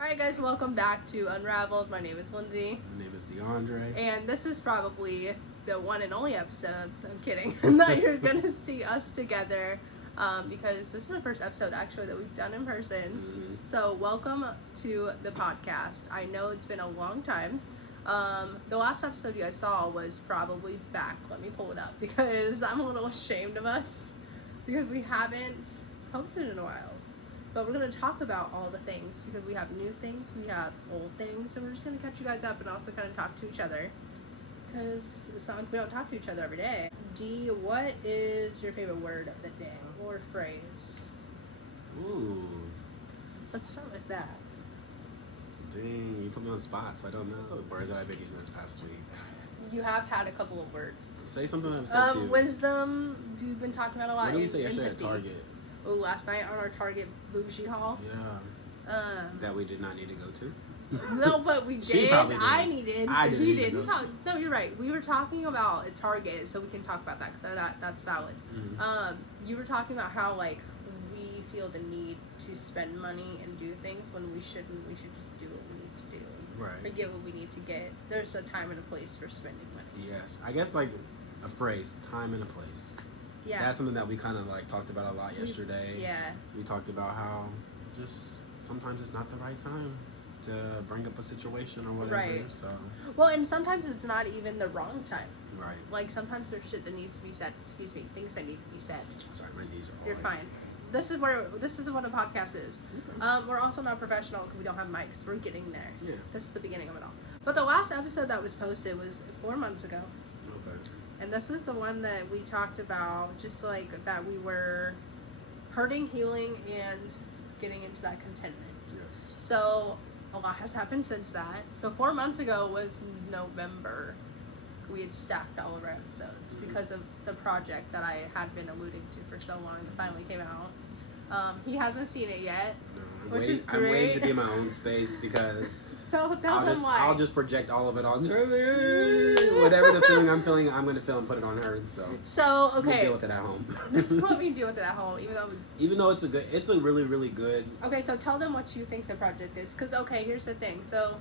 Alright guys, welcome back to Unraveled. My name is Lindsey. My name is DeAndre. And this is probably the one and only episode, I'm kidding, that you're going to see us together. Because this is the first episode actually that we've done in person. Mm-hmm. So welcome to the podcast. I know it's been a long time. The last episode you guys saw was probably back. Let me pull it up because I'm a little ashamed of us because we haven't posted in a while. But we're going to talk about all the things because we have new things, we have old things, and we're just going to catch you guys up and also kind of talk to each other because it's not like we don't talk to each other every day. D, what is your favorite word of the day or phrase? Ooh. Let's start with that. Dang, you put me on the spot, so I don't know the word that I've been using this past week. You have had a couple of words. Say something I've said to you. Wisdom, you've been talking about a lot. What did we say yesterday at Target? Oh, last night on our Target bougie haul. Yeah. That we did not need to go to. No, but we She did. probably did. I needed. I didn't He need to didn't go talk. No, you're right. We were talking about a Target, so we can talk about that because that's valid. Mm-hmm. You were talking about how like we feel the need to spend money and do things when we shouldn't. We should just do what we need to do. Right. Or get what we need to get. There's a time and a place for spending money. Yes. I guess like a phrase, time and a place. Yeah. That's something that we kind of like talked about a lot yesterday. Yeah. We talked about how just sometimes it's not the right time to bring up a situation or whatever. Right. So. Well, and sometimes it's not even the wrong time. Right. Like sometimes there's shit that needs to be said. Excuse me, things that need to be said. Sorry, my knees are all You're like- fine. This is what a podcast is. Okay. We're also not professional because we don't have mics. We're getting there. Yeah. This is the beginning of it all. But the last episode that was posted was 4 months ago. Okay. And this is the one that we talked about, just like that we were hurting, healing, and getting into that contentment. Yes. So a lot has happened since that. So 4 months ago was November. We had stacked all of our episodes because of the project that I had been alluding to for so long that finally came out. He hasn't seen it yet, No, which is I'm waiting great. to be in my own space because Tell them why. I'll just project all of it on her. Whatever the feeling I'm feeling, I'm going to feel and put it on her. So okay. we'll deal with it at home. Let me deal with it at home, Even though it's a really, really good. Okay, so tell them what you think the project is, because okay, here's the thing. So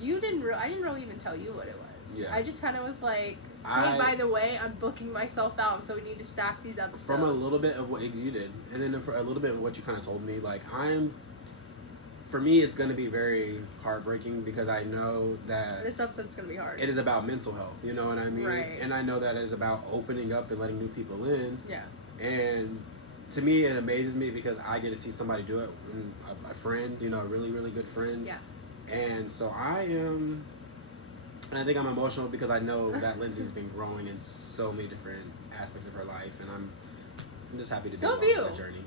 I didn't really even tell you what it was. Yeah. I just kind of was like, hey, by the way, I'm booking myself out, so we need to stack these episodes. From a little bit of what you did, and then for a little bit of what you kind of told me, like for me, it's going to be very heartbreaking because I know that this episode's going to be hard. it is about mental health, you know what I mean? Right. And I know that it is about opening up and letting new people in. Yeah. And to me, it amazes me because I get to see somebody do it, a friend, you know, a really, really good friend. Yeah. And so I think I'm emotional because I know that Lindsey's been growing in so many different aspects of her life, and I'm just happy to be along for the journey.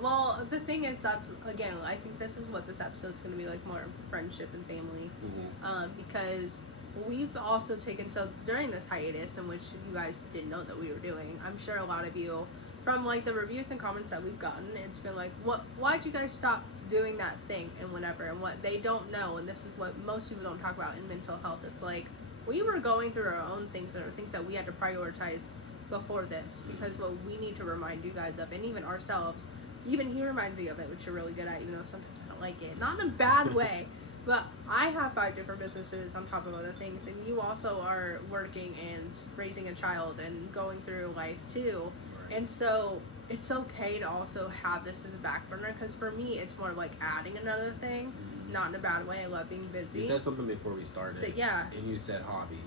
Well, the thing is, again, I think this is what this episode's going to be like, more friendship and family. Mm-hmm. Because we've also taken, so during this hiatus, in which you guys didn't know that we were doing, I'm sure a lot of you, from like the reviews and comments that we've gotten, it's been like, why'd you guys stop doing that thing and whatever? And what they don't know, and this is what most people don't talk about in mental health, it's like, we were going through our own things that are things that we had to prioritize before this, because what we need to remind you guys of, and even ourselves, even he reminds me of it, which you're really good at, even though sometimes I don't like it. Not in a bad way, but I have 5 different businesses on top of other things, and you also are working and raising a child and going through life too. Right. And so it's okay to also have this as a back burner, because for me, it's more like adding another thing, not in a bad way. I love being busy. You said something before we started. So, yeah. And you said hobby.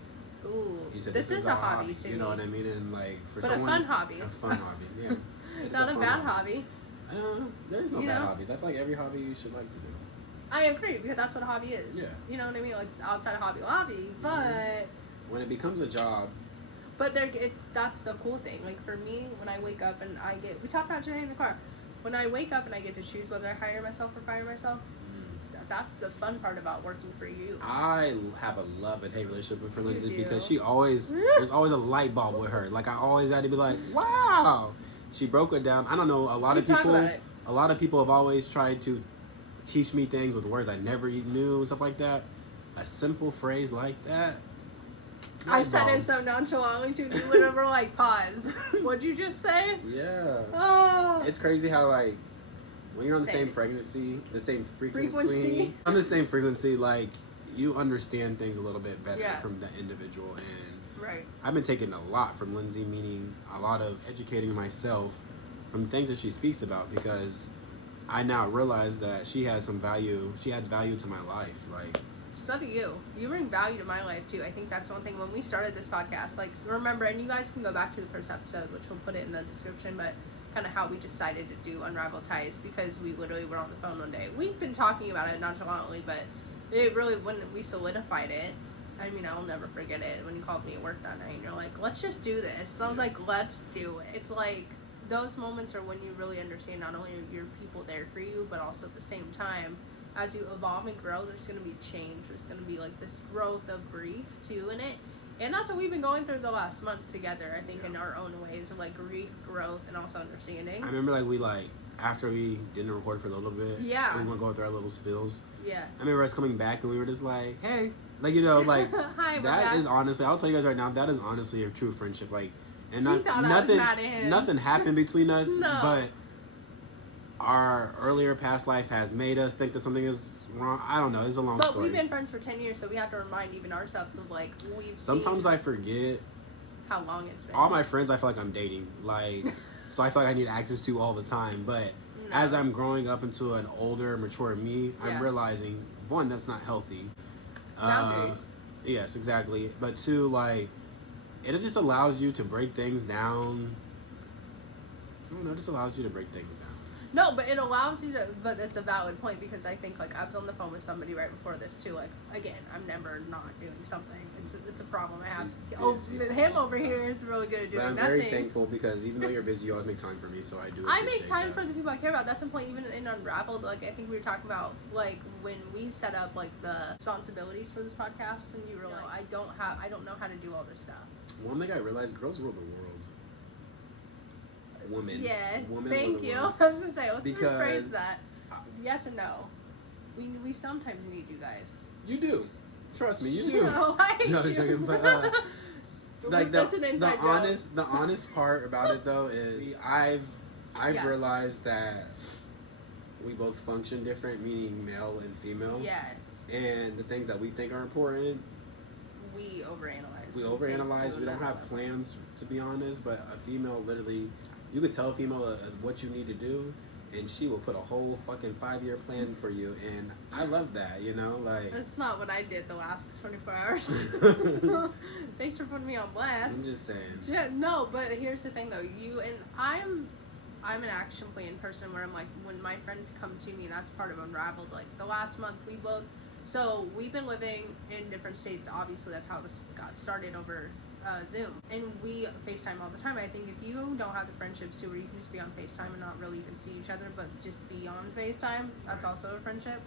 Ooh. You said this is a hobby to You me. know what I mean? And like for But someone, a fun hobby. A fun hobby, yeah. It's Not a fun bad hobby. There's no You bad know? hobbies. I feel like every hobby you should like to do. I agree, because that's what a hobby is. Yeah. You know what I mean? Like outside of Hobby Lobby, but When it becomes a job. but that's the cool thing. Like for me, when I wake up and we talked about it today in the car. When I wake up and I get to choose whether I hire myself or fire myself, that's the fun part about working for you. I have a love and hate relationship with her, Lindsey, do. because there's always a light bulb with her. Like I always had to be like, wow. She broke it down. I don't know. A lot of people have always tried to teach me things with words I never even knew and stuff like that. A simple phrase like that. I said it so nonchalantly too. You would ever like pause. What'd you just say? Yeah. Oh. It's crazy how like when you're on the same frequency, on the same frequency, like you understand things a little bit better from the individual. And I've been taking a lot from Lindsey, meaning a lot of educating myself from things that she speaks about, because I now realize that she has some value. She adds value to my life. Like, so do you. You bring value to my life too. I think that's one thing when we started this podcast. Like, remember, and you guys can go back to the first episode, which we'll put it in the description, but kind of how we decided to do Unraveled Ties, because we literally were on the phone one day. We've been talking about it nonchalantly, but it really, when we solidified it, I mean, I'll never forget it when you called me at work that night and you're like, let's just do this. And I was like, let's do it. It's like, those moments are when you really understand not only are your people there for you, but also at the same time, as you evolve and grow, there's going to be change. There's going to be like this growth of grief too in it. And that's what we've been going through the last month together, I think, in our own ways of like grief, growth, and also understanding. I remember after we didn't record for a little bit, we went going through our little spills. Yeah. I remember us coming back and we were just like, hey, like, Hi, that is honestly, I'll tell you guys right now, that is honestly a true friendship. Like, and nothing happened between us, but our earlier past life has made us think that something is wrong. I don't know. It's a long story. But we've been friends for 10 years, so we have to remind even ourselves of, like, Sometimes I forget how long it's been. All my friends, I feel like I'm dating. Like, so I feel like I need access to all the time. But as I'm growing up into an older, mature me, I'm realizing, one, that's not healthy. Boundaries. Yes, exactly. But two, like, it just allows you to break things down. I don't know, it just allows you to break things down. No, but it allows you to, but it's a valid point, because I think, like, I was on the phone with somebody right before this, too. Like, again, I'm never not doing something. It's a problem I have. Him over here is really good at doing nothing. But I'm very thankful, because even though you're busy, you always make time for me, so I do appreciate I make time for the people I care about. That's the point, even in Unraveled. Like, I think we were talking about, like, when we set up, like, the responsibilities for this podcast, and you were like, I don't know how to do all this stuff. One thing I realized, girls rule the world. Women. Yeah, Women thank you. I was gonna say, let's rephrase that. Yes and no. We sometimes need you guys. You do. Trust me, you do. No, I hate you. But, like the honest part about it though is I've realized that we both function different, meaning male and female. Yes. And the things that we think are important, we overanalyze. We don't have plans, to be honest, but a female literally, you could tell a female what you need to do, and she will put a whole fucking 5-year plan for you, and I love that, you know, like. That's not what I did the last 24 hours. Thanks for putting me on blast. I'm just saying. Yeah, no, but here's the thing though, I'm an action plan person, where I'm like, when my friends come to me, that's part of Unraveled. Like, the last month we've been living in different states. Obviously, that's how this got started over Zoom. And we FaceTime all the time. I think if you don't have the friendships too, where you can just be on FaceTime and not really even see each other, but just be on FaceTime, that's also a friendship.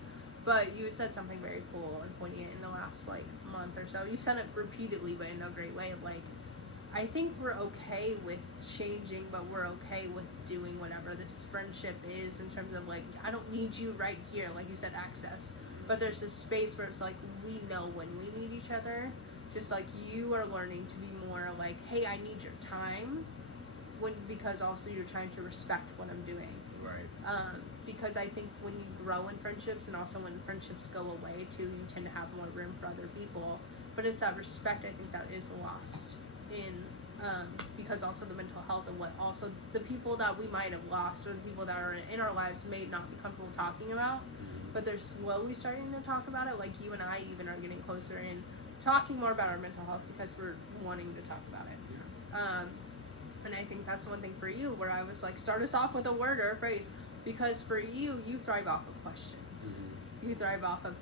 But you had said something very cool and poignant in the last, like, month or so. You said it repeatedly, but in a great way of, like, I think we're okay with changing, but we're okay with doing whatever this friendship is, in terms of, like, I don't need you right here, like you said, access. But there's this space where it's like, we know when we need each other. Just like you are learning to be more like, hey, I need your time, because also you're trying to respect what I'm doing. Right. Because I think when you grow in friendships, and also when friendships go away too, you tend to have more room for other people. But it's that respect, I think, that is lost in, because also the mental health, and what also the people that we might have lost, or the people that are in our lives may not be comfortable talking about. But they're slowly starting to talk about it. Like, you and I even are getting closer in talking more about our mental health, because we're wanting to talk about it. Yeah. And I think that's one thing for you, where I was like, start us off with a word or a phrase, because for you thrive off of questions. Mm-hmm. You thrive off of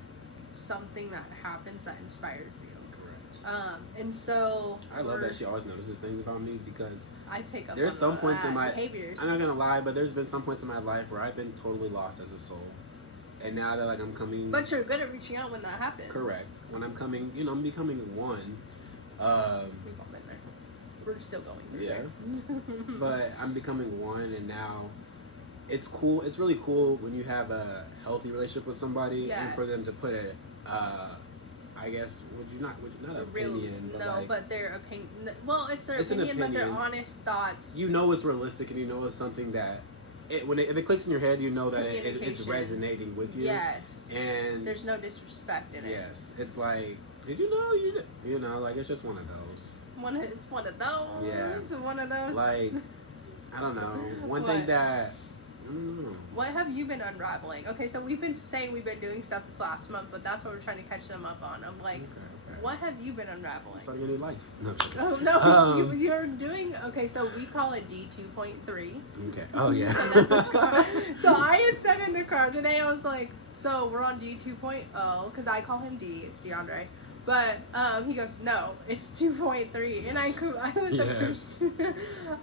something that happens that inspires you. Correct. And so I love that she always notices things about me, because I pick up. There's some points in my behaviors. I'm not gonna lie, but there's been some points in my life where I've been totally lost as a soul. And now that, like, I'm coming... But you're good at reaching out when that happens. Correct. When I'm coming, I'm becoming one. We've all been there. We're still going through there. But I'm becoming one, and now it's cool. It's really cool when you have a healthy relationship with somebody, and for them to put it, I guess, would you not opinion, but no, but their opinion. Well, it's their opinion, but their honest thoughts. You know it's realistic, and you know it's something that if it clicks in your head, you know that it's resonating with you. Yes. And there's no disrespect in it. Yes. It's like, did you know you know, like, it's just one of those. It's one of those. Yeah. One of those. Like, I don't know. One thing that, I don't know. What have you been unraveling? Okay, so we've been saying we've been doing stuff this last month, but that's what we're trying to catch them up on. I'm like, okay. What have you been unraveling? Starting a new life. No. Oh, no, you're doing, okay, so we call it D2.3. Okay. Oh, yeah. So I had said in the car today, I was like, so we're on D2.0, because I call him D, it's DeAndre. But he goes, no, it's 2.3. And I was yes.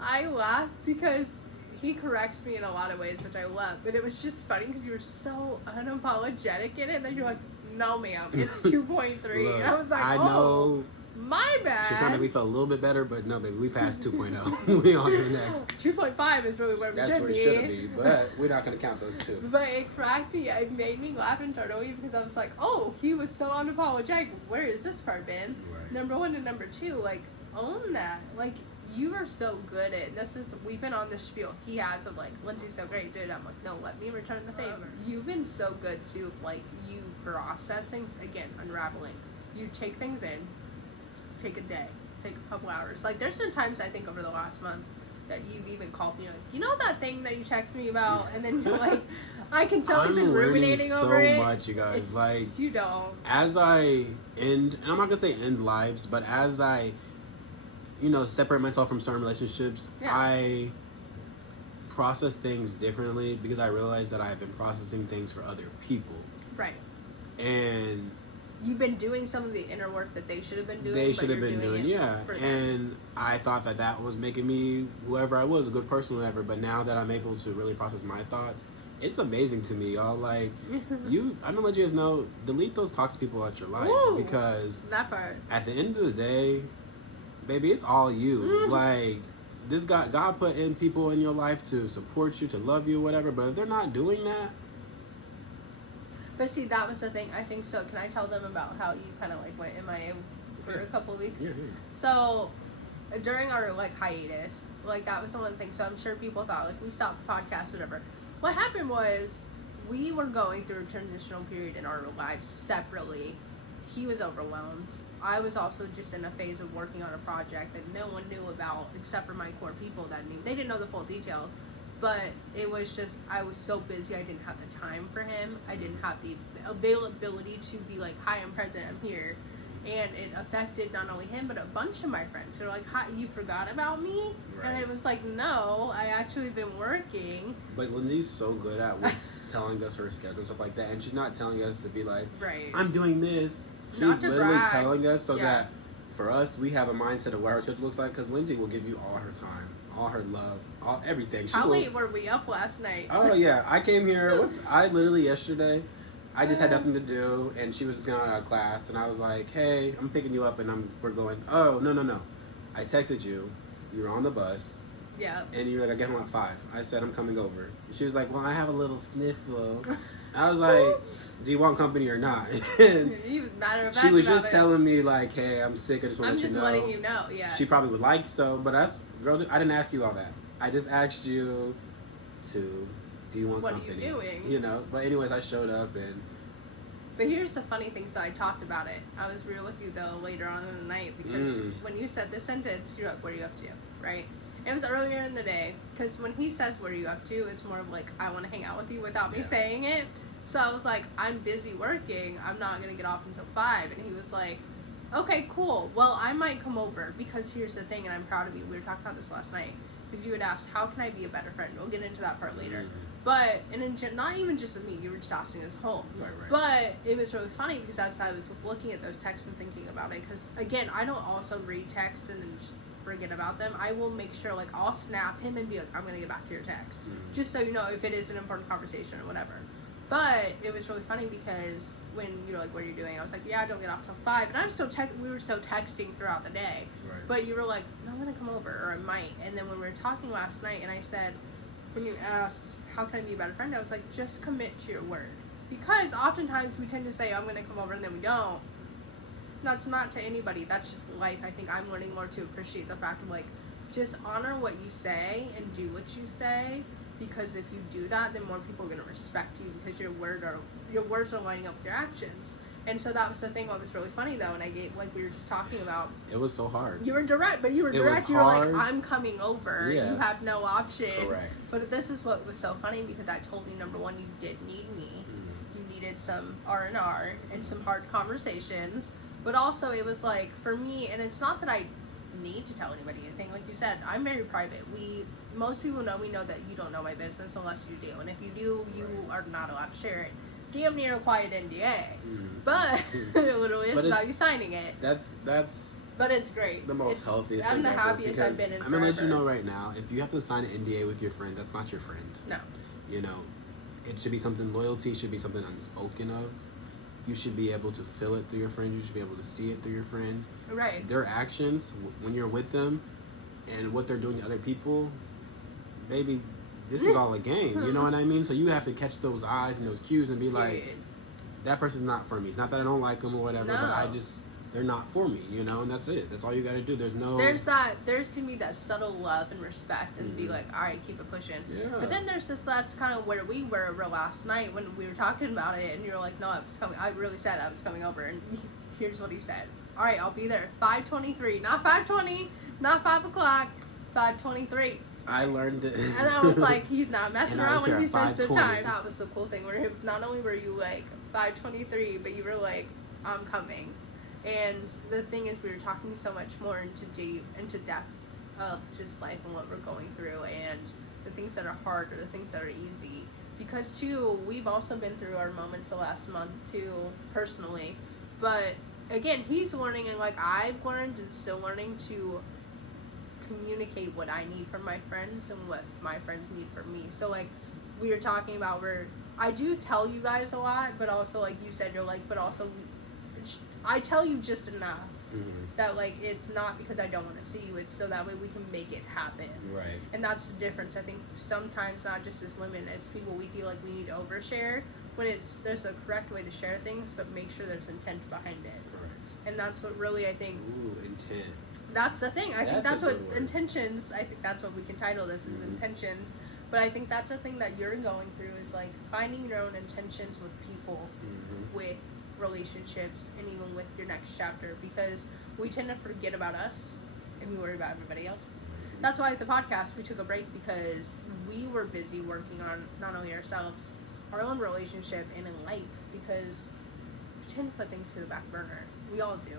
I laughed because he corrects me in a lot of ways, which I love. But it was just funny because you were so unapologetic in it. And then you're like, no, ma'am, it's 2.3. Look, and I was like, I know. My bad. She's trying to make feel a little bit better, but no, baby, we passed 2.0. We on to the next. 2.5 is really where we should be. That's where it should be, but we're not going to count those two. But it cracked me. It made me laugh internally because I was like, oh, he was so unapologetic. Where is this part been? Right. Number one and number two, like, own that. Like, you are so good at this. We've been on this spiel he has of like, Lindsey's so great, dude. I'm like, no, let me return the favor. You've been so good to, like, you process things, again, unraveling. You take things in. Take a day, take a couple hours. Like, there's been times I think over the last month that you've even called me like, you know that thing that you text me about, and then you're like, I can tell you've been ruminating over it. So much, you guys. Like, you don't. As I end, and I'm not gonna say end lives, but as I, you know, separate myself from certain relationships, I process things differently because I realize that I've been processing things for other people. Right. And you've been doing some of the inner work that they should have been doing. They should have been doing, yeah. And I thought that was making me whoever I was, a good person, whatever. But now that I'm able to really process my thoughts, it's amazing to me, y'all. Like, I'm gonna let you guys know, delete those toxic people out your life. Woo, because that part. At the end of the day, baby, it's all you. Like, this God put in people in your life to support you, to love you, whatever. But if they're not doing that. But see, that was the thing. I think so. Can I tell them about how you kind of like went MIA for a couple of weeks? Yeah. So during our like hiatus, like that was one of the things. So I'm sure people thought like we stopped the podcast, whatever. What happened was we were going through a transitional period in our lives separately. He was overwhelmed. I was also just in a phase of working on a project that no one knew about except for my core people that knew. They didn't know the full details. But it was just, I was so busy, I didn't have the time for him. I didn't have the availability to be like, hi, I'm present, I'm here. And it affected not only him, but a bunch of my friends. They're like, hi, you forgot about me? Right. And it was like, no, I actually been working. But Lindsey's so good at telling us her schedule and stuff like that. And she's not telling us to be like, right, I'm doing this. She's literally telling us so that for us, we have a mindset of what her schedule looks like. Because Lindsey will give you all her time. All her love, everything. How late were we up last night? Oh yeah, I came here. I literally yesterday, I just had nothing to do, and she was just going out of class, and I was like, "Hey, I'm picking you up, and we're going." Oh no! I texted you. You were on the bus. Yeah. And you were like, "I get home at 5." I said, "I'm coming over." And she was like, "Well, I have a little sniffle." I was like, "Do you want company or not?" And matter of fact, she was just telling me like, "Hey, I'm sick. I just want to let you know." I'm just letting you know. Yeah. She probably would like so, but that's. Girl, I didn't ask you all that. I just asked you do you want company? What are you doing? You know, but anyways, I showed up and... But here's the funny thing, so I talked about it. I was real with you, though, later on in the night, because when you said this sentence, you're like, what are you up to, right? It was earlier in the day, because when he says, what are you up to, it's more of like, I want to hang out with you without me saying it. So I was like, I'm busy working. I'm not going to get off until 5. And he was like, okay, cool. Well, I might come over because here's the thing, and I'm proud of you. We were talking about this last night because you had asked, how can I be a better friend? We'll get into that part later. But, not even just with me, you were just asking as a whole. Right. But it was really funny because as I was looking at those texts and thinking about it, because again, I don't also read texts and then just forget about them. I will make sure, like, I'll snap him and be like, I'm going to get back to your text. Just so you know if it is an important conversation or whatever. But it was really funny because when you were like, what are you doing? I was like, yeah, I don't get off till 5. And I'm still we were still texting throughout the day. Right. But you were like, no, I'm going to come over, or I might. And then when we were talking last night and I said, when you asked, how can I be a better friend? I was like, just commit to your word. Because oftentimes we tend to say, I'm going to come over, and then we don't. That's not to anybody. That's just life. I think I'm learning more to appreciate the fact of, like, just honor what you say and do what you say. because if you do that, then more people are gonna respect you because your words are lining up with your actions. And so that was the thing that was really funny though, and I gave, like we were just talking about. It was so hard. You were direct, but you were direct. You were like, I'm coming over. Yeah. You have no option. Correct. But this is what was so funny because I told you, number one, you did need me. You needed some R&R and some hard conversations. But also it was like, for me, and it's not that I need to tell anybody anything. Like you said, I'm very private. Most people know that you don't know my business unless you do. And if you do, you are not allowed to share it. Damn near a quiet NDA, but it literally is without you signing it. That's. But it's great. The most healthiest. I'm the happiest I've been in forever. I'm gonna let you know right now. If you have to sign an NDA with your friend, that's not your friend. No. You know, it should be something. Loyalty should be something unspoken of. You should be able to feel it through your friends. You should be able to see it through your friends. Right. Their actions when you're with them, and what they're doing to other people, baby. This is all a game, you know what I mean? So you have to catch those eyes and those cues and be like, that person's not for me. It's not that I don't like them or whatever, but they're not for me, you know? And that's it. That's all you got to do. There's to me that subtle love and respect and be like, all right, keep it pushing. Yeah. But then that's kind of where we were last night when we were talking about it and you were like, no, I really said I was coming over. And here's what he said. All right, I'll be there. 5:23, not 5:20, not 5 o'clock, 5:23. I learned it. And I was like, he's not messing around when he says the time. That was the cool thing where not only were you like 5:23, but you were like, I'm coming. And the thing is, we were talking so much more into depth of just life and what we're going through and the things that are hard or the things that are easy. Because too, we've also been through our moments the last month too, personally. But again, he's learning, and like I've learned and still learning to communicate what I need from my friends and what my friends need from me. So like we were talking about where I do tell you guys a lot, but also like you said, you're like, but also I tell you just enough that like it's not because I don't want to see you, it's so that way we can make it happen. Right. And that's the difference. I think sometimes, not just as women, as people, we feel like we need to overshare when there's a correct way to share things, but make sure there's intent behind it. Correct. And that's what really I think. Ooh, intent. That's the thing. I think that's what intentions, I think that's what we can title this is intentions. But I think that's the thing that you're going through is like finding your own intentions with people, with relationships, and even with your next chapter, because we tend to forget about us and we worry about everybody else. That's why at the podcast we took a break, because we were busy working on not only ourselves, our own relationship, and in life, because we tend to put things to the back burner. We all do.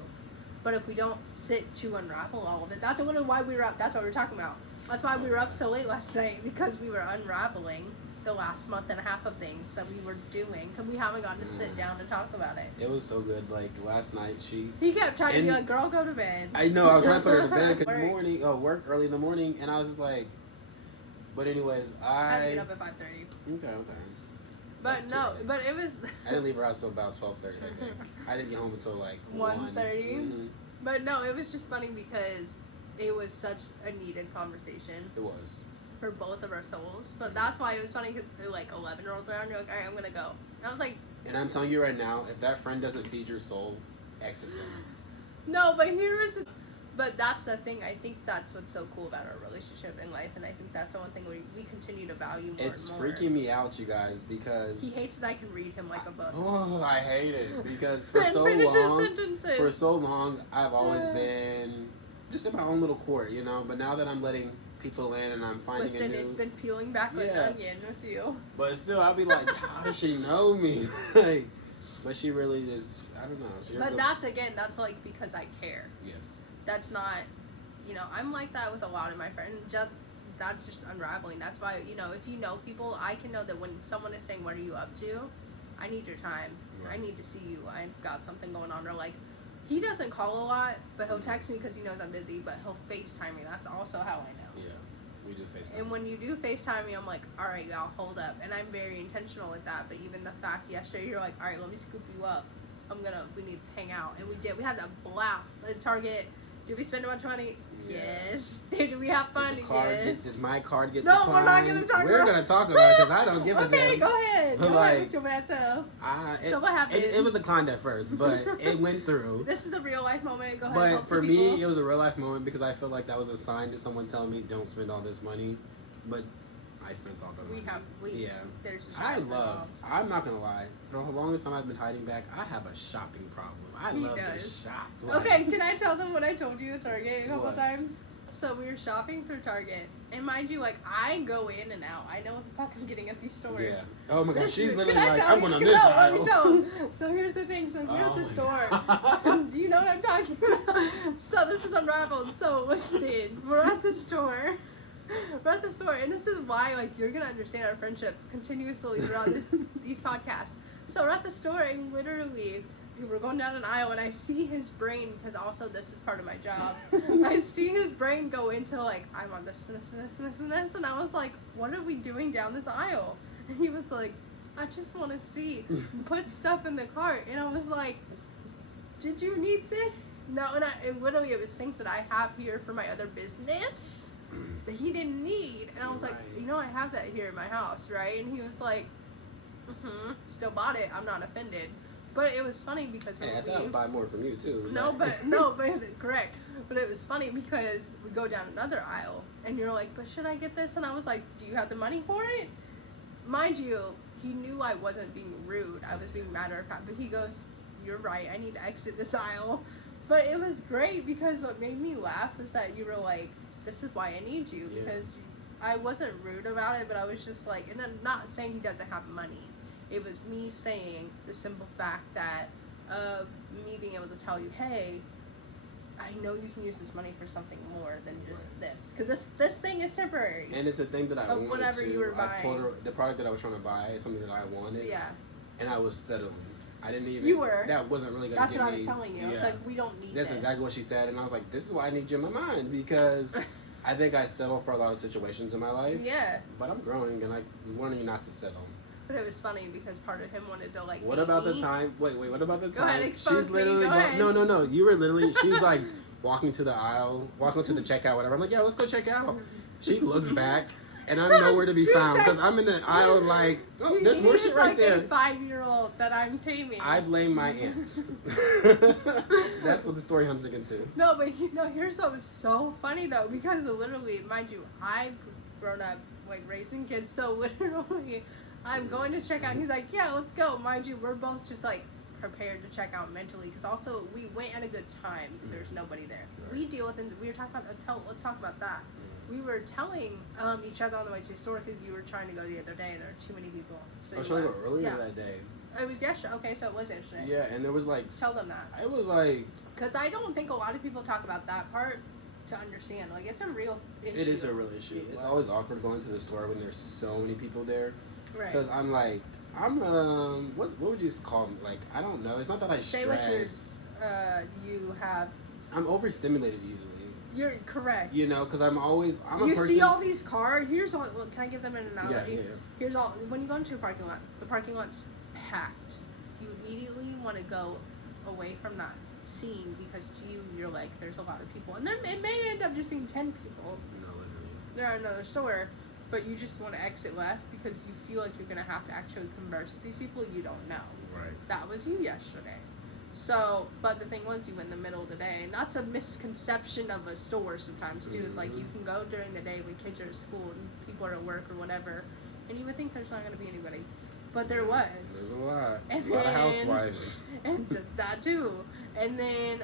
But if we don't sit to unravel all of it, that's why we were up. That's what we were talking about. That's why we were up so late last night, because we were unraveling the last month and a half of things that we were doing, because we haven't gotten to sit down and talk about it. It was so good. Like last night, he kept trying to be like, "Girl, go to bed." I know. I was trying to put her to bed because work early in the morning, and I was just like. But anyways, I had to get up at 5:30. Okay. But no, but it was. I didn't leave her house till about 12:30. I think I didn't get home until like 1:30. But no, it was just funny because it was such a needed conversation. It was. For both of our souls. But that's why it was funny, because like 11 rolled around, you're like, all right, I'm gonna go. And I was like, and I'm telling you right now, if that friend doesn't feed your soul, exit them. No, but that's the thing. I think that's what's so cool about our relationship in life, and I think that's the one thing we continue to value more It's and more. freaking me out, you guys, because he hates that I can read him like a book. Oh, I hate it, because for so long I've always been just in my own little court, you know. But now that I'm letting people in and I'm finding a new... it's been peeling back like an onion with you. But still, I'll be like, how does she know me? Like, but she really is, I don't know. But that's like because I care. Yes. That's not, I'm like that with a lot of my friends. That's just unraveling. That's why, if you know people, I can know that when someone is saying, what are you up to? I need your time. Right. I need to see you. I've got something going on. Or like, he doesn't call a lot, but he'll text me because he knows I'm busy, but he'll FaceTime me. That's also how I know. Yeah, we do FaceTime. And when you do FaceTime me, I'm like, all right, y'all, hold up. And I'm very intentional with that. But even the fact yesterday, you're like, all right, let me scoop you up. We need to hang out. And we did. We had a blast at Target. Did we spend about 20? Yes. Did we have fun? Yes. Did my card get declined? No, we're not going to talk about it. We're going to talk about it because I don't give a damn. Okay, go ahead. But go ahead with your bad self. So what happened? It was declined at first, but it went through. This is a real life moment. Go ahead. But for me, it was a real life moment because I feel like that was a sign to someone telling me don't spend all this money. But I spent all the money. Yeah. There's I'm not gonna lie. For the longest time I've been hiding back, I have a shopping problem. I love to shop. Okay, can I tell them what I told you at Target a couple times? So we were shopping through Target, and mind you, like, I go in and out. I know what the fuck I'm getting at these stores. Yeah. Oh my gosh, she's literally like, I'm going on this aisle. Let me tell them. So here's the thing. So we're at the store. Do you know what I'm talking about? So this is Unraveled. So listen, we're at the store. We're at the store, and this is why, like, you're gonna understand our friendship continuously throughout these podcasts. So we're at the store, and literally, we're going down an aisle, and I see his brain, because also this is part of my job. I see his brain go into, like, I want this, and I was like, what are we doing down this aisle? And he was like, I just want to see, put stuff in the cart. And I was like, did you need this? No, and literally, it was things that I have here for my other business that he didn't need. And I was like, you know, I have that here in my house, right? And he was like, still bought it. I'm not offended. But it was funny because I said I'll buy more from you too. But correct. But it was funny because we go down another aisle, and you're like, but should I get this? And I was like, do you have the money for it? Mind you, he knew I wasn't being rude. I was being matter of fact. But he goes, you're right. I need to exit this aisle. But it was great because what made me laugh was that you were like, this is why I need you. Yeah. Because I wasn't rude about it, but I was just like, and I'm not saying he doesn't have money. It was me saying the simple fact that me being able to tell you, hey, I know you can use this money for something more than just this. Because this thing is temporary. And it's a thing that I wanted whatever to. You were buying. I told her the product that I was trying to buy is something that I wanted. Yeah. And I was settling. I didn't even. You were. That wasn't really going to give me. That's what I was telling you. I was like, we don't need That's exactly what she said. And I was like, this is why I need you in my mind. Because I think I settle for a lot of situations in my life. Yeah. But I'm growing and I'm learning not to settle. But it was funny because part of him wanted to, like, what about the time? Wait, what about the time? Go ahead, expose she's literally me. Go ahead. No. You were literally, she's like walking to the aisle, walking to the checkout, whatever. I'm like, yeah, let's go check out. She looks back, and I'm nowhere to be found because I'm in the aisle like, oh, there's more shit right there. He's like a 5-year-old that I'm taming. I blame my aunt. That's what the story I'm thinking to. No, but here's what was so funny though, because literally, mind you, I've grown up like raising kids, so literally, I'm going to check out. And he's like, yeah, let's go. Mind you, we're both just like prepared to check out mentally because also we went at a good time. There's nobody there. Right. We deal with it. We were talking about let's talk about that. We were telling each other on the way to the store because you were trying to go the other day. There were too many people. So I was trying to go earlier that day. It was yesterday. Okay, so it was yesterday. Yeah, and there was like... Tell them that. It was like... Because I don't think a lot of people talk about that part to understand. Like, it's a real issue. It is a real issue. It's always awkward going to the store when there's so many people there. Right. Because I'm like, what would you call me? Like, I don't know. It's not that I stress. Say what you have. I'm overstimulated easily. You're correct. You know, because I'm a person. You see all these cars. Here's all. Well, can I give them an analogy? Yeah. Here's all. When you go into a parking lot, the parking lot's packed. You immediately want to go away from that scene because to you, you're like, there's a lot of people, and it may end up just being 10 people. No, literally. They're at another store. But you just want to exit left because you feel like you're going to have to actually converse with these people you don't know. Right. That was you yesterday. So, but the thing was, you went in the middle of the day. And that's a misconception of a store sometimes, too. It's like you can go during the day when kids are at school and people are at work or whatever. And you would think there's not going to be anybody. But there was. There's a lot. A lot of housewives. And that, too. And then,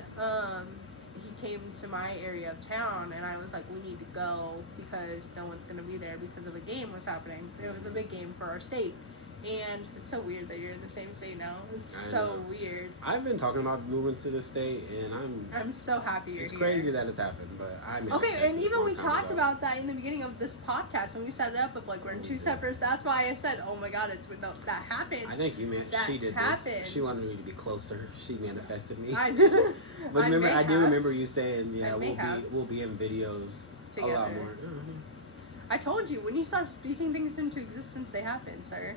he came to my area of town and I was like, we need to go because no one's going to be there because of a game was happening. It was a big game for our state. And it's so weird that you're in the same state now. It's so weird. I've been talking about moving to the state, and I'm so happy you're here. It's crazy that it's happened, but I'm okay. And even we talked about that in the beginning of this podcast when we set it up. Of like we're in two separate. That's why I said, "Oh my God, it's when that happened." I think she did this. She wanted me to be closer. She manifested me. I did. But remember, I do remember you saying, "Yeah, we'll be in videos together. A lot more." I told you when you start speaking things into existence, they happen, sir.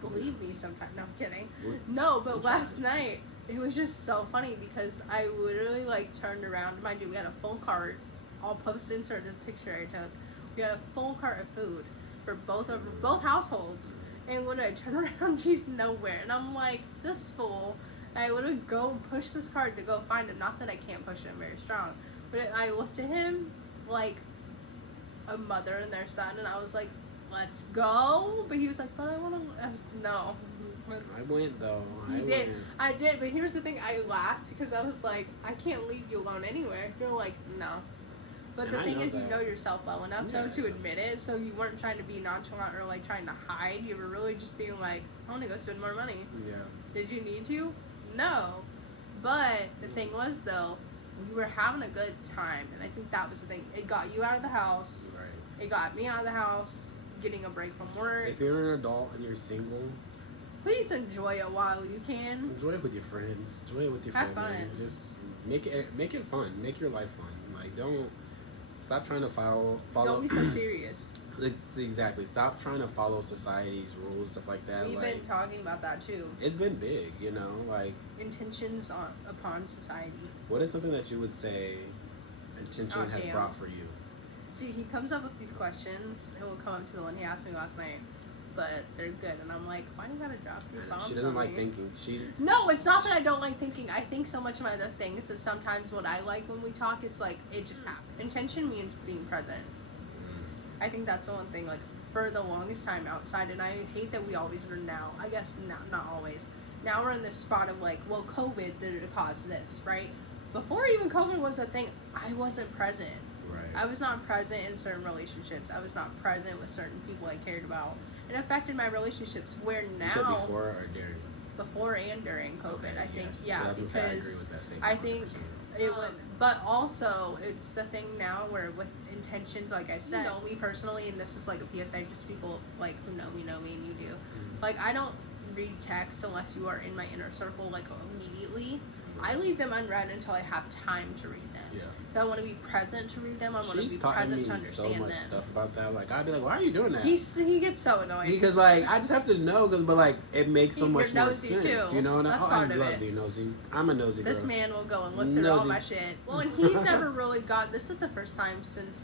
Believe me sometimes. No, I'm kidding. No, but last night, it was just so funny because I literally, like, turned around. Mind you, we had a full cart. I'll post insert the picture I took. We had a full cart of food for both households. And when I turn around, she's nowhere. And I'm like, this fool. And I literally go and push this cart to go find him. Not that I can't push him very strong. But I looked at him like a mother and their son. And I was like, let's go. But he was like, but I want to. No. I went though. I did, but here's the thing. I laughed because I was like, I can't leave you alone anywhere. You're like, no. But the thing is, you know yourself well enough though to admit it. So you weren't trying to be nonchalant or like trying to hide. You were really just being like, I want to go spend more money. Yeah. Did you need to? No. But the thing was though, we were having a good time, and I think that was the thing. It got you out of the house. Right. It got me out of the house. Getting a break from work. If you're an adult and you're single, please enjoy it while you can. Enjoy it with your friends. Enjoy it with your Have family. fun. Just make it fun. Make your life fun. Like, don't stop trying to follow. Don't be so serious. Exactly. Stop trying to follow society's rules, stuff like that. We've been talking about that too. It's been big, like intentions upon society. What is something that you would say intention has brought for you? See, he comes up with these questions, and we'll come up to the one he asked me last night. But they're good, and I'm like, why do you gotta drop your bombs? She doesn't like thinking. No, it's not that I don't like thinking. I think so much of my other things is sometimes what I like when we talk. It's like it just happens. Intention means being present. I think that's the one thing. Like for the longest time outside, and I hate that we always are now. I guess not always. Now we're in this spot of like, well, COVID did it cause this, right? Before even COVID was a thing, I wasn't present. Right. I was not present in certain relationships. I was not present with certain people I cared about. It affected my relationships. Where now, you said before or during? Before and during COVID, okay, I think, yes. yeah, because I agree with that statement, I think 100%. it would. But also, it's the thing now where with intentions, like I said, you know me personally, and this is like a PSA, just people like who know me, and you do. Mm-hmm. Like I don't read text unless you are in my inner circle, like immediately. I leave them unread until I have time to read them. Yeah. I want to be present to read them. I want to be She's taught present me to understand so much them. stuff about that. Like I'd be like, why are you doing that? He gets so annoying because like I just have to know, but like it makes so much more sense. Too. You know, and that's I part of love it. being nosy. I'm a nosy girl. This man will go and look through all my shit. Well, and he's never really got. This is the first time since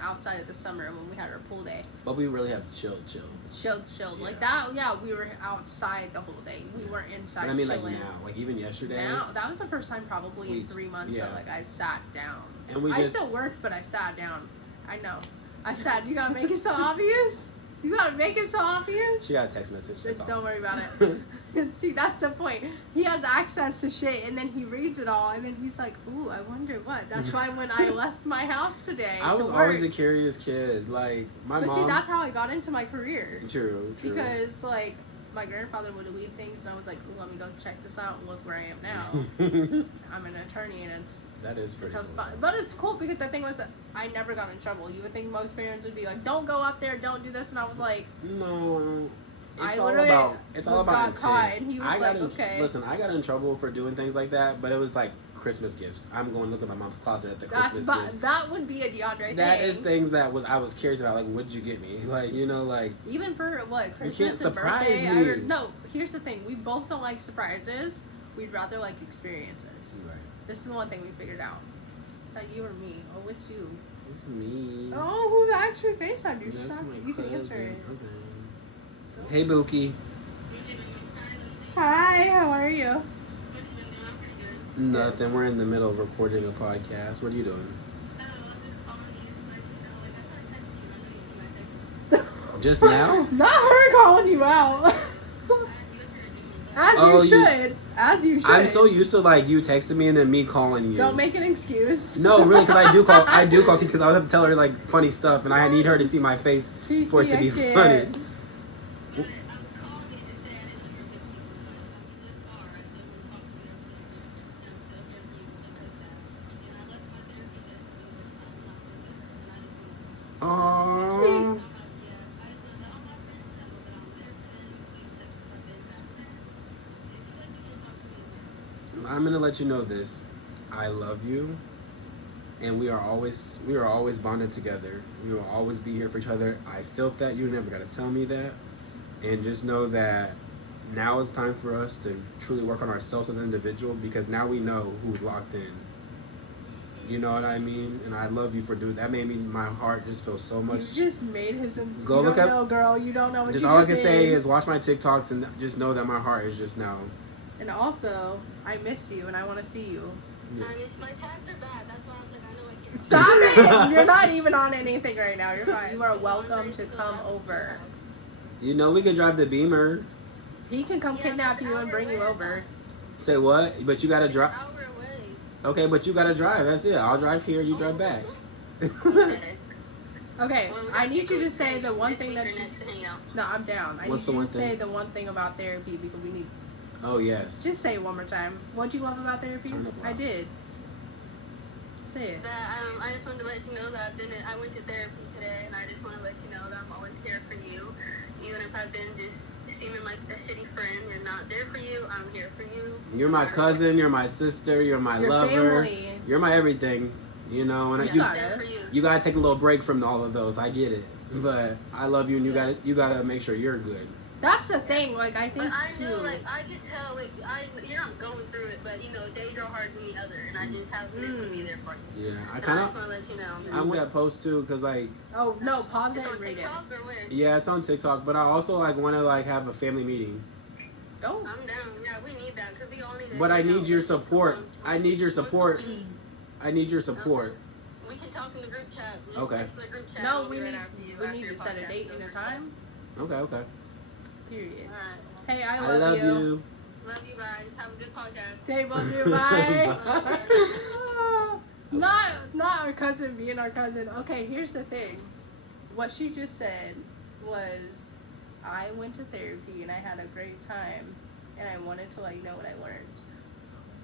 outside of the summer when we had our pool day. But we really have chilled. Chilled. Yeah. Like that. Yeah, we were outside the whole day. We weren't inside. But I mean, chilling. like now, like even yesterday. Now that was the first time probably in 3 months that like I sat down. And I still worked, but I sat down. I know. I sat. You gotta make it so obvious. You gotta make it so obvious. She got a text message. Don't worry about it. And see, that's the point. He has access to shit, and then he reads it all, and then he's like, "Ooh, I wonder what." That's why when I left my house today, I was always a curious kid. Like my mom. But see, that's how I got into my career. True. Because like my grandfather would leave things, and I was like, "Ooh, let me go check this out and look where I am now." I'm an attorney, and that is pretty cool. Fun. But it's cool because the thing was that I never got in trouble. You would think most parents would be like, "Don't go up there, don't do this," and I was like, "No." It's all about intent. Caught, and he was okay. Listen, I got in trouble for doing things like that, but it was like Christmas gifts. I'm going to look at my mom's closet at the Christmas gifts. That would be a DeAndre thing. That is things that I was curious about. Like, what'd you get me? Like, like even for what Christmas you can't surprise and birthday. me. No, here's the thing: we both don't like surprises. We'd rather like experiences. Right. This is the one thing we figured out. That you or me? Oh, it's you. It's me. Oh, who actually FaceTimed you? That's my you cousin. can answer it. Okay. Hey, Bookie. Hi, how are you? Nothing. We're in the middle of recording a podcast. What are you doing? Just now? Not her calling you out. As you should. I'm so used to like you texting me and then me calling you. Don't make an excuse. No, really, because I do call because I have to tell her like funny stuff and I need her to see my face for it to be funny. Aww. I'm gonna let you know this. I love you, and we are always bonded together. We will always be here for each other. I felt that. You never gotta tell me that, and just know that now it's time for us to truly work on ourselves as an individual because now we know who's locked in. You know what I mean? And I love you for doing that. Made me my heart just feel so much. You just made his. Go look at. No, girl, you don't know what just you all I can say is watch my TikToks and just know that my heart is just now. And also, I miss you and I want to see you. Yeah. My tags are bad. That's why I was like, I know I Stop it! You're not even on anything right now. You're fine. You are welcome to come over. You know, we can drive the Beamer. He can come kidnap you and bring you over. Say what? But you gotta drive. Okay, but you gotta drive. That's it. I'll drive here. You drive back. Okay, I need you to say the one thing that you... No, I'm down. I need you to say the one thing about therapy because we need... Oh, yes. Just say it one more time. What do you love about therapy? I did. Say it. I just wanted to let you know that I went to therapy today, and I just want to let you know that I'm always here for you. Even if I've been just seeming like a shitty friend and not there for you, I'm here for you. You're my cousin, you're my sister, you're my lover. Family. You're my everything. You know, and you gotta take a little break from all of those. I get it, but I love you, and you gotta make sure you're good. That's the thing. Like I think too. Know, like I can tell, like you're not going through it, but you know, days are hard than the other, and I just have to be there for you. Yeah, I just want to let you know. I want that post too, cause like. Oh no! Pause it and read it. Yeah, it's on TikTok, but I also like want to like have a family meeting. Go. I'm down. Yeah, we need that because we all need it. But I need your support. I need your support. I need your support. We can talk in the group chat. Okay. The group chat. No, we need to set a date and a time. Okay. Period. Alright. Hey, I love you. Love you guys. Have a good podcast. They love you. Bye. Not our cousin being our cousin. Okay, here's the thing. What she just said was, I went to therapy and I had a great time, and I wanted to let you know what I learned.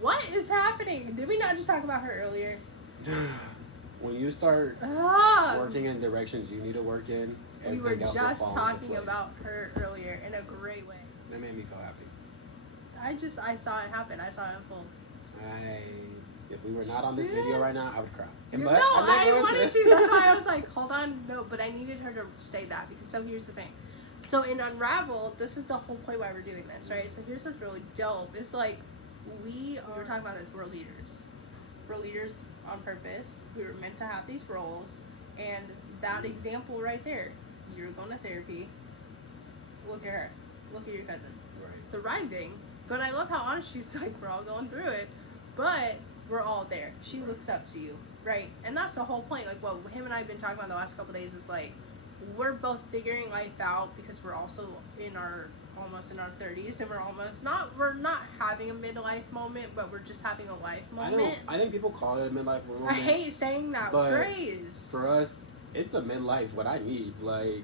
What is happening? Did we not just talk about her earlier? When you start working in directions you need to work in, we were just talking about her earlier in a great way. That made me feel happy. I saw it happen. I saw it unfold. If we were not on this video right now, I would cry. No, I wanted to. That's why I was like, hold on, no. But I needed her to say that because here's the thing. So in Unraveled, this is the whole point why we're doing this, right? So here's what's really dope. It's like we were talking about this. We're leaders. We're leaders on purpose. We were meant to have these roles, and that example right there. You're going to therapy. Look at her. Look at your cousin. Right. The right thing. But I love how honest she's like, we're all going through it. But we're all there. She looks up to you. Right? And that's the whole point. Like what him and I have been talking about the last couple of days is like, we're both figuring life out because we're also almost in our 30s, and we're not having a midlife moment, but we're just having a life moment. I think people call it a midlife moment. I hate saying that phrase. For us, it's a midlife. What I need, like,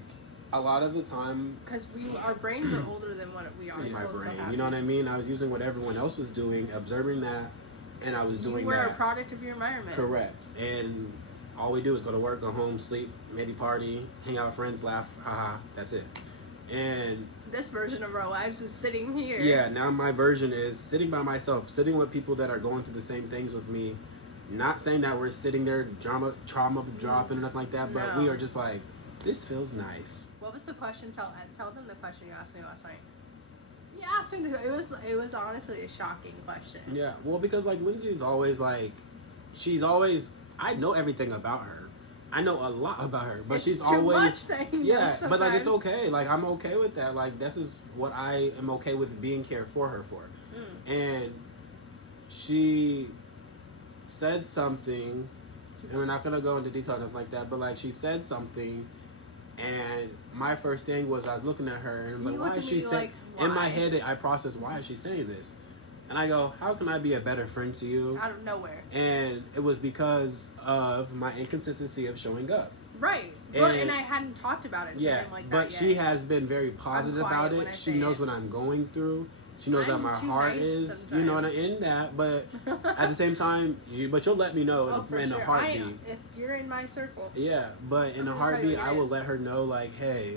a lot of the time, because our brains are older than what we are. My brain, you know what I mean? I was using what everyone else was doing, observing that, and I was doing that. You were a product of your environment. Correct. And all we do is go to work, go home, sleep, maybe party, hang out with friends, laugh, haha, that's it. And this version of our lives is sitting here. Yeah, now my version is sitting by myself, sitting with people that are going through the same things with me. Not saying that we're sitting there trauma dropping and nothing like that, but we are just like, this feels nice. What was the question? Tell them the question you asked me last night. You asked me it was honestly a shocking question. Yeah, well, because like Lindsey is always like, I know everything about her. I know a lot about her, but she's always sometimes. But like it's okay. Like I'm okay with that. Like this is what I am okay with being cared for her for. And she said something, and we're not gonna go into detail nothing like that. But like she said something, and my first thing was I was looking at her and I was like, why is she saying? In my head, I processed, why is she saying this? And I go, how can I be a better friend to you? Out of nowhere. And it was because of my inconsistency of showing up. Right. And I hadn't talked about it to him like that but yet. She has been very positive about it. She knows what I'm going through. She knows that my heart is, sometimes. You know, and in that. But at the same time, you'll let me know in a heartbeat. If you're in my circle. Yeah, but in a heartbeat, I will let her know, like, hey,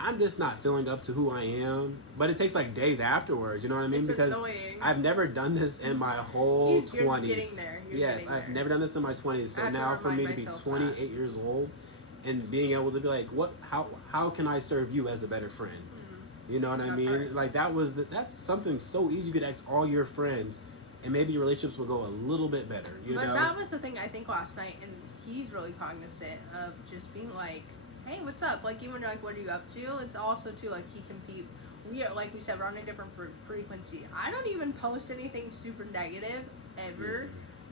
I'm just not feeling up to who I am. But it takes like days afterwards, you know what I mean? Because annoying. I've never done this in my whole 20s. You're getting there. I've never done this in my 20s. So now for me to be 28 years old and being able to be like, how can I serve you as a better friend? Mm-hmm. You know what I mean? Part. Like that's something so easy. You could ask all your friends and maybe your relationships will go a little bit better. You know? That was the thing I think last night, and he's really cognizant of just being like, hey, what's up? Like, even like, what are you up to? It's also too like he can we are, like we said, we're on a different frequency. I don't even post anything super negative ever.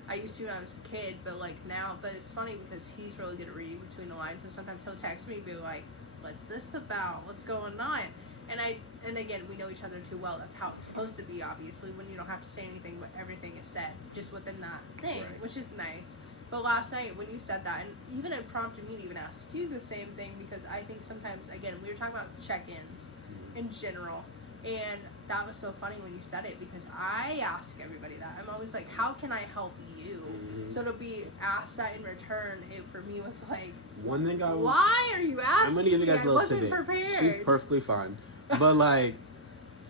I used to when I was a kid, but like now, but it's funny because he's really good at reading between the lines, so sometimes he'll text me and be like, what's this about? What's going on? And again, we know each other too well. That's how it's supposed to be, obviously, when you don't have to say anything, but everything is said just within that thing, Right. which is nice. But last night when you said that, and even it prompted me to even ask you the same thing, because I think sometimes, again, we were talking about check-ins in general, and that was so funny when you said it, because I ask everybody that. I'm always like, how can I help you? Mm-hmm. So to be asked that in return, it for me was like, one thing I was, why are you asking? I'm gonna give you guys a little tidbit. Prepared. She's perfectly fine, but like,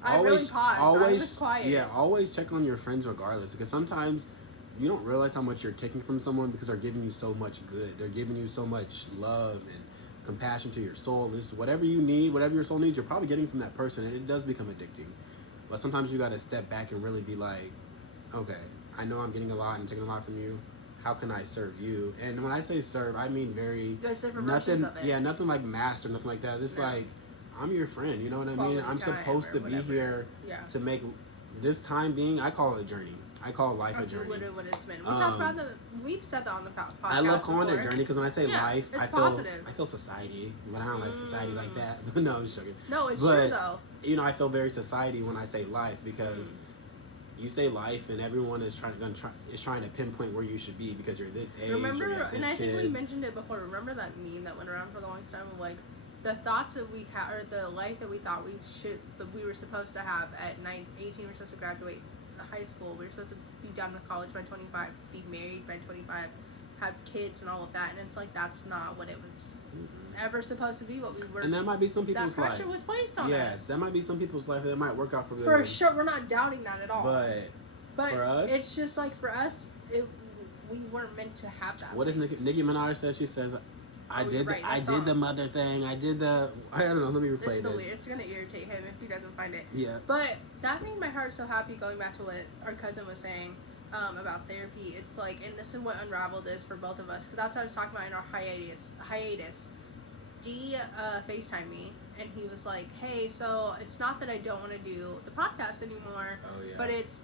I really paused. I was quiet. Yeah, always check on your friends regardless, because sometimes you don't realize how much you're taking from someone because they're giving you so much good. They're giving you so much love and compassion to your soul. This whatever you need, whatever your soul needs, you're probably getting from that person, and it does become addicting. But sometimes you got to step back and really be like, okay, I know I'm getting a lot and taking a lot from you. How can I serve you? And when I say serve, I mean There's different nothing. versions of it. Yeah, nothing like master, nothing like that. It's like, I'm your friend. You know what I mean? I'm supposed to be here to make this time being. I call it a journey. I call life a journey. Literally what it's been. We talked about we've said that on the podcast. I love calling it a journey because when I say life, I positive. feel society, but I don't like society like that. But no, I'm just joking. No, it's true though. You know, I feel very society when I say life because you say life and everyone is trying to pinpoint where you should be because you're this age. Remember, or you're this and I think kid. we mentioned it before. Remember that meme that went around for the longest time of like the thoughts that we had, or the life that we thought we were supposed to have at 18. We're supposed to graduate high school. We were supposed to be done with college by 25, be married by 25, have kids and all of that. And it's like that's not what it was ever supposed to be. What we were. And that might be some people's life. That pressure was placed on us. Yes, that might be some people's life. That might work out for them. For sure, we're not doubting that at all. But for us, it's just like for us, we weren't meant to have that. What does Nicki Minaj says? She says, I did the mother thing. I don't know. Let me replay this. It's gonna irritate him if he doesn't find it. Yeah. But that made my heart so happy. Going back to what our cousin was saying about therapy, it's like, and this is what Unraveled is for both of us, because that's what I was talking about in our hiatus. D FaceTimed me, and he was like, "Hey, so it's not that I don't want to do the podcast anymore, but it's